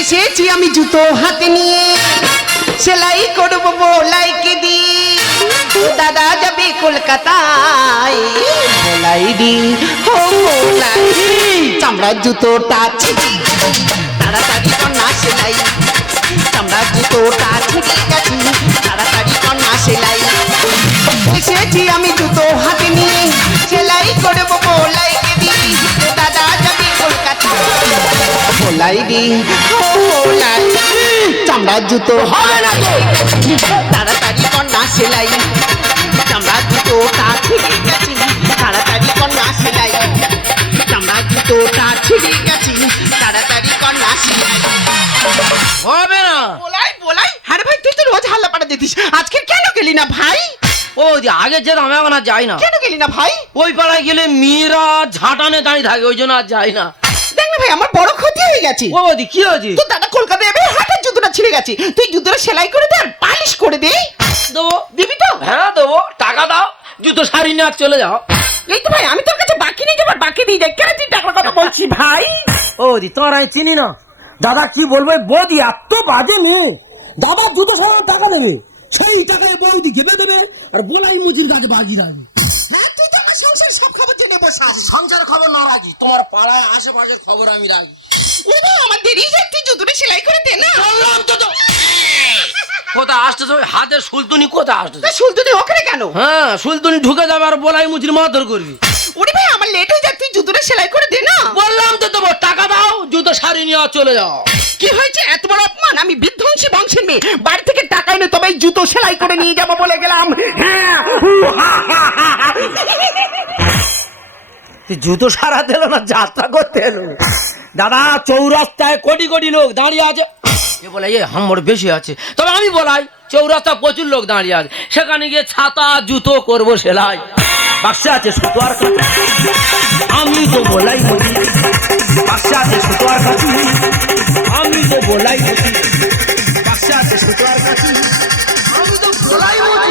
এসেছি আমি জুতো হাতে নিয়ে। সেলাই করব বলাইকে দি দাদা যাবে কলকাতায়। বলাই দি বলাই চামড়ার জুতোটা তাড়াতাড়ি কন্যা সেলাই। চামড়ার জুতোটা ছিঁড়ে গেছে। তাড়াতাড়ি সেলাই। এসেছি আমি জুতো হাতে নিয়ে। সেলাই করব বলাই চামড়ার জুতো হবে না তো তাড়াতাড়ি কন্যা সেলাই। ছিঁড়ে গেছে। তাড়াতাড়ি কন্যা সেলাই। ছিঁড়ে গেছে। তাড়াতাড়ি কন্যা সেলাই। হবে না। বলাই বলাই। আরে ভাই তুই তো রোজ হাল্লা পাড়া দিতিস। আজকে কেন গেলি না ভাই? ও যে আগে যে আমি এখন আর যাই না। কেন গেলি না ভাই? ওই পাড়ায় গেলে মেয়েরা ঝাঁটানে দাঁড়িয়ে থাকে ওই জন্য আর যাই না। দেখ না ভাই আমার বড় হয়ে গেছে। ও দি কি হয়েছে? তোর দাদা কলকাতায় যাবে হাতের জুতোটা ছিঁড়ে গেছে। তুই জুতোটা সেলাই করে দে আর পালিশ করে দে। দেবো। দিবি তো? হ্যাঁ দেবো। টাকা দাও। জুতো শাড়ি আর চলে যাও। এই তো ভাই আমি তোর কাছে বাকি নিয়ে যাবার বাকি দিয়ে দেখ কেন তুই টাকার কথা বলছি ভাই? ও দি তোমার আমি চিনি না। দাদা কি বলব? বৌদি এত বাজে মেয়ে। দাদা জুতো সারানোর টাকা দেবে। সেই টাকায় বৌদি গেবে দেবে আর বলাই মুচির কাছে বাজি রাখবে। হ্যাঁ তুই তো সংসার সব খবর জেনে বসে আছিস। সংসার খবর না রাখি। তোমার পাড়ায় আশেপাশের খবর আমি রাখি। এবার আমার দেরি হয়ে তুই জুতোটা সেলাই করে দে না। বললাম তো তো। কোথায় আসতেছ? হাতের সুলতুনি কোথায় আসতেছ? সুলতুনি ওখানে কেন? হ্যাঁ সুলতুনি ঢুকে যাবে আর বলাই মুচির মারধর করবি। ওরে ভাই আমার লেট হয়ে তুই জুতোটা সেলাই করে দে না। বললাম তো দেবো টাকা দাও জুতো শাড়ি নিয়ে চলে যাও। কি হয়েছে? এত বড় অপমান? আমি বিধ্বংসী বংশের মেয়ে। বাড়ি থেকে টাকা এনে তবে জুতো সেলাই করে নিয়ে যাব বলে গেলাম। হ্যাঁ জুতো সারা এলো না, যাত্রা করতে এলো দাদা, চৌরাস্তায় কোটি কোটি লোক দাঁড়িয়ে আছে এ বলে, এ হাম্মর বেশি আছে তবে আমি বলাই, চৌরাস্তায় প্রচুর লোক দাঁড়িয়ে আছে সেখানে গিয়ে ছাতা, জুতো করব সেলাই বাক্সে আছে সুতো আর। আমি তো বলাই বলি, বাক্সে আছে সুতো আর। আমি তো বলাই বলি, বাক্সে আছে সুতো আর। আমি তো বলাই বলি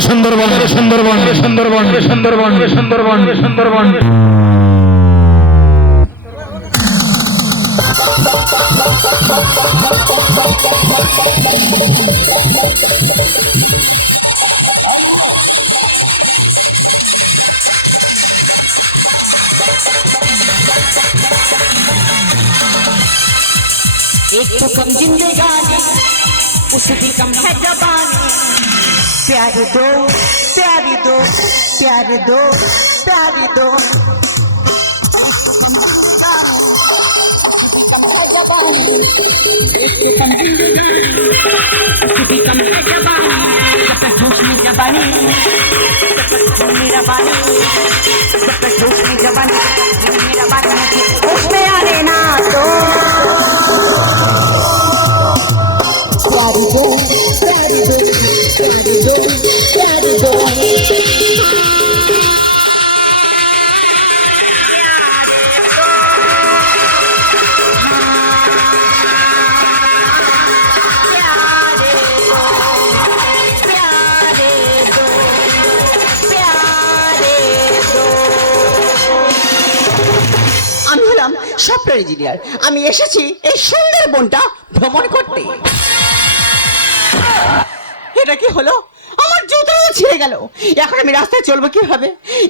সুন্দরবন সুন্দরবন সুন্দরবন সুন্দরবন সুন্দরবন সুন্দরবন एक तो कम जिंदगानी उस भी कम है जबानी प्यार दो प्यार दो प्यार दो प्यार दो। जबानी जबानी मेरा बानी? उसमें आ लेना तो प्यारी दो प्यारी दो। সফটওয়্যার ইঞ্জিনিয়ার আমি এসেছি এই সুন্দর বনটা ভ্রমণ করতে। এটা কি হলো? আমার জুতো ছিঁড়ে গেল। এখন আমি রাস্তায় চলবো কীভাবে?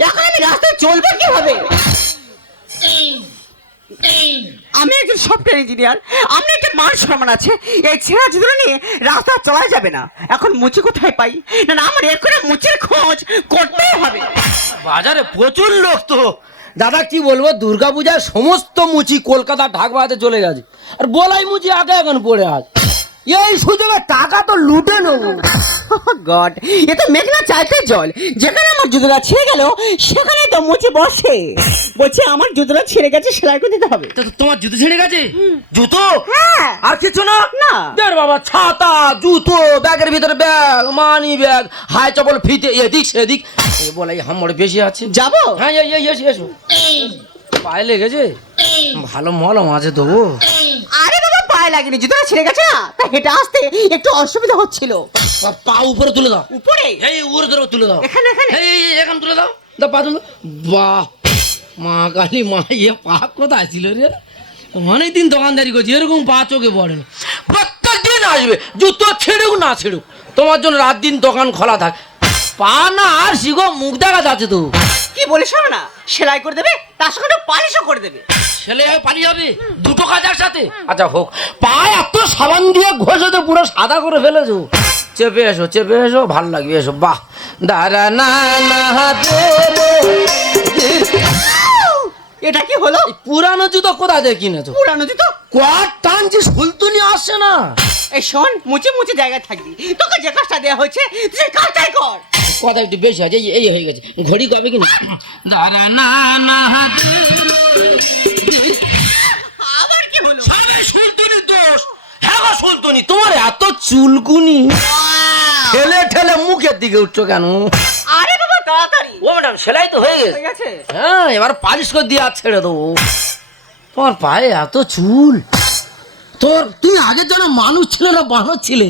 এখন আমি রাস্তায় চলবো কীভাবে? আমি একজন সফটওয়্যার ইঞ্জিনিয়ার আমি একটা মান সম্মান আছে। এই ছেঁড়া জুতো নিয়ে রাস্তা চলা যাবে না। এখন মুচি কোথায় পাই? না না আমার এখন মুচির খোঁজ করতেই হবে। বাজারে প্রচুর লোক তো। দাদা কি বলব? দুর্গাপূজায় সমস্ত মুচি কলকাতা ঢাকবাতে চলে গেছে। আর বলাই মুচি আগে এখন পড়ে আজ এই সুযোগে টাকা তো লুটে নেব। গড এ তো মেঘনা চাইতে জল। যেখানে আমার জুতোটা ছিঁড়ে গেল সেখানে তো মুচি বসে। বলছে আমার জুতোটা ছিঁড়ে গেছে সেলাই করে দিতে হবে। তো তোমার জুতো ছিঁড়ে গেছে? জুতো? হ্যাঁ। আর কিছু না? না। দেড় বাবা ছাতা জুতো ব্যাগের ভিতরে ব্যাগ মানি ব্যাগ হাই চপল ফিতে এদিক সেদিক। এ বলে হামড় বেশি আছে। যাব? হ্যাঁ এসো এসো। পায়ে লেগেছে? ভালো মলম আছে দেবো আরে পায়ে লাগেনি জুতোটা ছিঁড়ে গেছে না? তা হেঁটে আসতে একটু অসুবিধা হচ্ছিল। পা- উপরে তুলে দাও। উপরে? এই উপরে ধরে তুলে দাও। এখানে এখানে? এই এই, এখানে তুলে দাও। দাও পা তুলে বাহ! মা কালী মা ইয়ে পা কোথায় ছিল রে? অনেকদিন দোকানদারি করছি এরকম পা চোখে পড়ে না। প্রত্যেক দিন আসবে জুতো ছেড়ুক না ছেড়ুক। তোমার জন্য রাত দিন দোকান খোলা থাক। পা না আর শিখো মুখ দেখা যাচ্ছে তো। কি বলে শোনো না? সেলাই করে দেবে তার সঙ্গে পালিশও করে দেবে। ছেলে হয়ে পালিয়ে যাবে? দুটো কাজ একসাথে? আচ্ছা হোক। পা এত সাবান দিয়ে ঘষে তো পুরো সাদা করে ফেলেছো। চেপে এসো চেপে এসো ভালো লাগবে এসো। বাহ। দাঁড়া না না এটা কি হলো? পুরানো জুতো কোথায় দিয়ে কিনেছো? পুরানো জুতো? কোয়ার টানছি সুলতুনি আসছে না। এই শোন মুচি মুচি জায়গায় থাকবি। তোকে যে কাজটা দেওয়া হয়েছে তুই কাজটাই কর। কথা একটু বেশি আছে এই- হয়ে গেছে। ঘড়ি কবে কিনে দাঁড়া না না আবার কি হলো? আরে সুলতুনি দোষ। হ্যাঁ গো সুলতুনি তোমার এত চুলকুনি। ঠেলে ঠেলে মুখের দিকে উঠছো কেন? আরে বাবা তাড়াতাড়ি। ও ম্যাডাম সেলাই তো হয়ে গেছে। গেছে? হ্যাঁ এবার পালিশ করে দিয়ে আর ছেড়ে দেবো। তোমার পায়ে এত চুল। তোর তুই আগের জন্য মানুষ ছিল না বানর ছিলে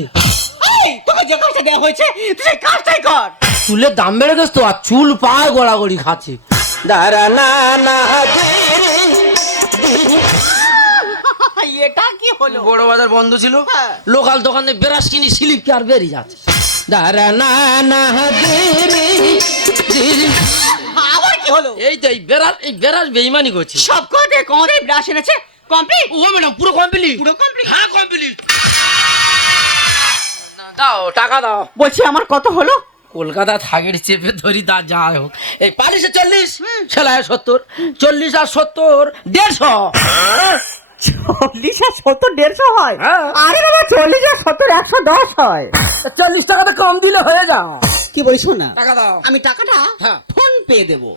তোকে যে কাজটা দেওয়া হয়েছে তুই সেই কাজটাই কর। চুলের দাম বেড়ে গেছে তো আর চুল পায়ে গড়াগড়ি খাচ্ছে। দাঁড়া না না। এটা কি হলো? বড় বাজার বন্ধ ছিল। হ্যাঁ। লোকাল দোকানে বেরাস কিনি স্লিপ কি আর বেরিয়ে যাচ্ছে? দাঁড়া না না। আবার কি হলো? এই তো এই বেরাস এই বেরাস বেইমানি করছে। সব করে কোমরে ব্রাশ এনেছে? কমপ্লিট ও ম্যাডাম পুরো কমপ্লিট পুরো কমপ্লিট হ্যাঁ কমপ্লিট দাও টাকা দাও। বলছি আমার কত হলো? কলকাতা থাকের চেপে ধরি তা যা হোক। এই পালিশে চল্লিশ সেলায় সত্তর চল্লিশ আর সত্তর দেড়শো। চল্লিশ আর সত্তর দেড়শো হয়? হ্যাঁ। আরে বাবা চল্লিশ আর সত্তর একশো দশ হয়। চল্লিশ টাকাটা কম দিলে হয়ে যা কি বলিস না টাকা দাও। আমি টাকাটা হ্যাঁ। ফোন পে দেবো।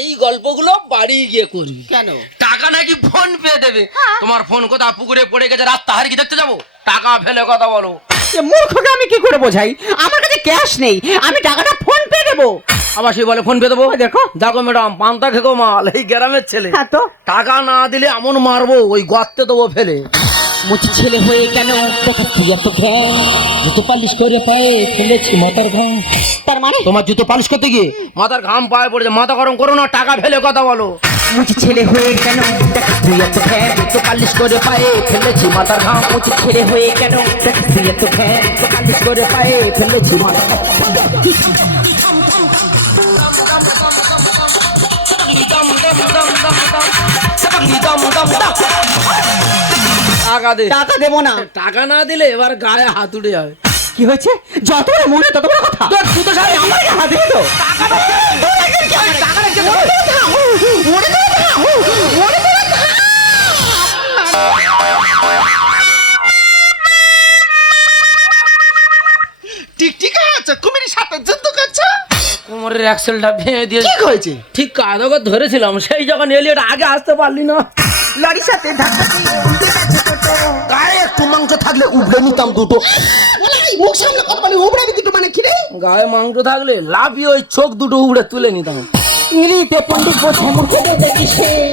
এই গল্পগুলো বাড়ি গিয়ে করবি। কেন? টাকা নাকি ফোন পে দেবে? তোমার ফোন কোথা পুকুরে পড়ে গেছে রাত তাহার কি দেখতে যাব? টাকা ফেলে কথা বলো। এ মূর্খকে আমি কি করে বোঝাই? আমার কাছে ক্যাশ নেই আমি টাকাটা ফোন পে দেবো। আবার সে বলে ফোন পে দেবো দেখো। দেখো ম্যাডাম পান্তা খেকো মাল এই গ্রামের ছেলে। হ্যাঁ তো? টাকা না দিলে এমন মারবো ওই গর্তে দেবো ফেলে। মুচি ছেলে হয়ে কেন দেখাচ্ছি এত জ্ঞান জুতো পালিশ করে পায়ে ফেলেছি মাথার ঘাম তার মানে তোমার জুতো পালিশ করতে গিয়ে মাথার ঘাম পায়ে পড়েছে মাথা গরম করো না টাকা ফেলে কথা বলো মুচি ছেলে হয়ে কেন দেখাচ্ছি এত জ্ঞান জুতো পালিশ করে পায়ে ফেলেছি মাথার ঘাম মুচি ছেলে হয়ে কেন দেখাচ্ছি এত জ্ঞান জুতো পালিশ করে পায়ে ফেলেছি মাথার টাকা দে। টাকা দেবো না। টাকা না দিলে এবার গায়ে হাত উঠে যাবে। কি হয়েছে? যত বড় মনে তত বড় কথা। তোর জুতো সাহেব আমার আমার হাতে দিল টিকটিকা আছে কুমিরের সাথে যুদ্ধ করছ? কোমরের অ্যাক্সেলটা ভেঙে দিয়ে ঠিক হয়েছে? ঠিক কাদাকে ধরেছিলাম সেই যখন এলিয়েট আগে আসতে পারলি না। লরির সাথে ধাক্কা থাকলে উবড়ে নিতাম দুটো। মুখ সামনে কথা বলি উবড়ে দুটো মানে কি রে? গায়ে মাংস থাকলে লাফিয়ে ওই চোখ দুটো উবড়ে তুলে নিতাম। ইংরেজিতে পণ্ডিত বলতে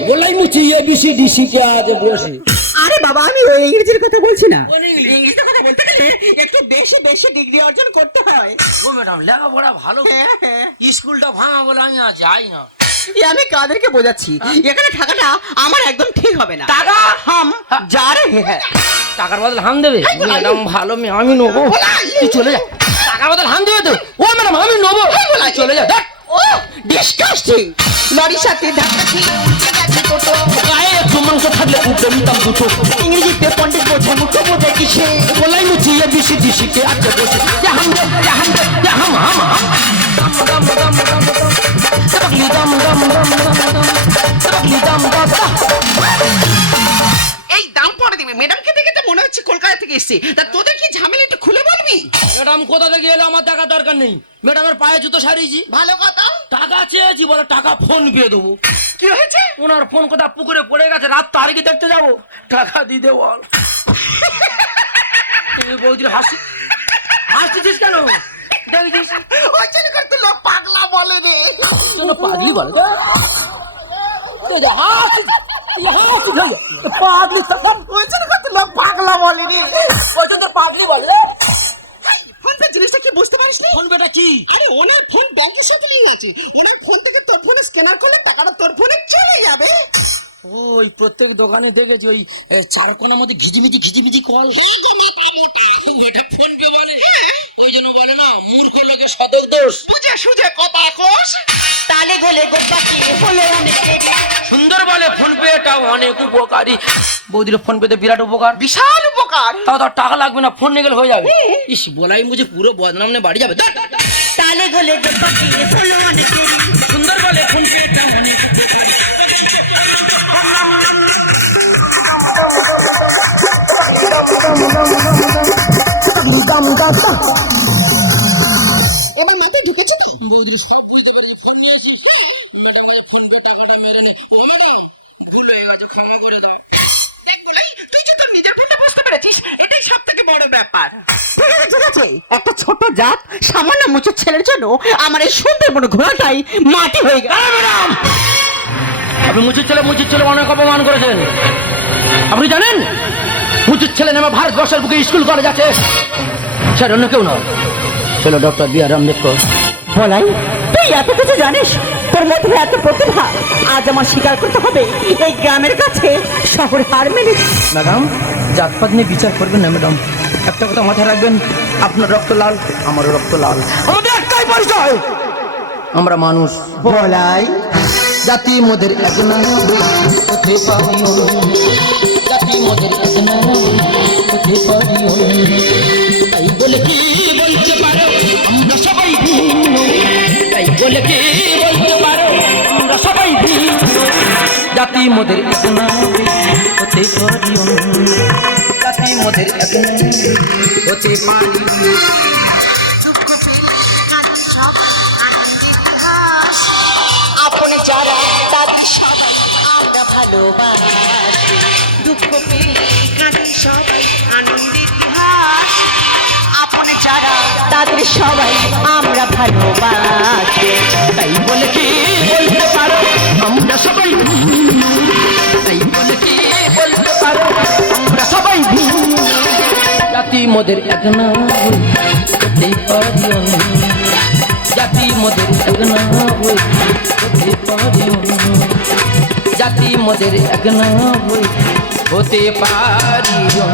বলাই মুচি এ বিসি ডিসি কে আজ বসে আরে বাবা আমি ওই ইংরেজির কথা বলছি না। ইংরেজিতে কথা বলতে গেলে একটু বেশি বেশি ডিগ্রি অর্জন করতে হয়। ও ম্যাডাম লেখাপড়া ভালো হ্যাঁ, হ্যাঁ। স্কুলটা ভাঙা বলে আমি আর যাই না। আমি কাদেরকে বোঝাচ্ছি? এখানে থাকাটা আমার একদম ঠিক হবে না। টাকা? হাম যা রে হ্যাঁ টাকার বদল হাম দেবে? ম্যাডাম ভালো মেয়ে আমি নেব। তুই চলে যা। টাকার বদল হাম দেবে তো? ও ম্যাডাম আমি নেব। চলে যা দেখ। ডিসকাস্টিং লরির সাথে ধাক্কা দিয়ে উল্টে গেছে টোটো। গায়ে একটু মাংস থাকলে উঠে নিতাম দুটো। ইংরেজিতে পণ্ডিত বোঝায় মূর্খ বলতে কিসে। বলাই মুচি এ বিসি ডিসি কে আজ বসে। যা হাম দে যা হাম হাম এই দাম পরে দিবি। ম্যাডামকে দেখে তো মনে হচ্ছে কলকাতা থেকে এসছে। তা তোদের কি ঝামেলা? ম্যাডাম কোথা থেকে এলো? আমার টাকা দরকার নেই। ম্যাডামের পায়ে জুতো সারিয়েছি। ভালো কথা। টাকা চেয়েছি বলে টাকা ফোন পেয়ে দেবো। কি হয়েছে? ওনার ফোন কোথা পুকুরে পড়ে গেছে। রাত তারিখে দেখতে যাব? টাকা দিতে বল। তুমি বৌদির হাসি হাসতেছিস কেন? দেখছিস ওই জন্য করে লোক পাগলা বলে রে। পাগলি বলে। পাগলি ওই জন্য লোক পাগলা বলে রে। ওই জন্য পাগলি বলে। ফোন পে জিনিসটা কি বুঝতে পারিস নি ফোন পেটা কি? আরে ওনার ফোন ব্যাংকের সাথে লিঙ্ক আছে ওনার ফোন থেকে তোর ফোনে স্ক্যানার করলে টাকাটা তোর ফোনে চলে যাবে। ওই প্রত্যেক দোকানে দেখেছি ওই এ, চার কোনার মধ্যে ঘিজিমিজি ঘিজিমিজি কল। এই গো মাথা মোটা। এটা ফোন পে বলে? ওই জন্য বলে না মূর্খ লোকের শতক দোষ। বুঝে সুঝে কথা কোষ। তালে গলে গোপাকে হলো অনেক বলে ফোন অনেক উপকারী। বৌদির ফোন পেতে বিরাট উপকার। বিশাল উপকার। তাও তার টাকা লাগবে না ফোন নিয়ে গেলে হয়ে যাবে। ইস বলাই মুঝে পুরো বদনাম নিয়ে বাড়ি যাবে। তালে গলে সুন্দর বলে ফোন পে অনেক উপকারী। এবার মাথায় ঢুকেছে তো। বৌদির সব বুঝতে পারি ফোন নিয়েছি ম্যাডাম ফোন পে টাকাটা মেরে নি ও ম্যাডাম ভুল হয়ে গেছে ক্ষমা করে দাও তুই যে তোর নিজের ভুলটা বুঝতে পেরেছিস এটাই সব থেকে বড় ব্যাপার। ঠিক আছে একটা ছোট জাত সামান্য মুচের ছেলের জন্য আমার এই সুন্দরবন ঘোড়াটাই মাটি হয়ে গেল। আপনি মুচির ছেলে মুচির ছেলে অনেক অপমান করেছেন। আপনি জানেন? মুচির ছেলে নামে ভারতবর্ষের বুকে স্কুল কলেজ আছে। স্যার অন্য কেউ নয়। ছিল ডক্টর বি আর আম্বেদকর। বলাই তুই এত কিছু জানিস? তোর মধ্যে এত প্রতিভা, আজ আমার স্বীকার করতে হবে, এই গ্রামের কাছে শহর হার মেনেছে ম্যাডাম, জাতপাত নিয়ে বিচার করবেন না, ম্যাডাম। একটা কথা মাথায় রাখবেন, আপনার রক্ত লাল, আমারও রক্ত লাল। আমাদের একটাই পরিচয়। আমরা মানুষ। বলাই জাতি মোদের এক হতে পারিও জাতি মোদের বলে কি বলতে পারো? আমরা সবাই তাই বলে কি জাতি মোদের হতে জাতি মোদের হতে দুঃখ পেলে সব আনন্দ ইতিহাস আপনে যারা তাদের সবাই আমরা ভালোবাসি। দুঃখ পেলে কাঁদি সব আনন্দ ইতিহাস আপনে যারা তাদের সবাই আমরা ভালোবাসি। মোদের এক না হতে পারিও না। জাতি মোদের এক না হতে পারিও না। জাতি মোদের এক না হতে পারিও।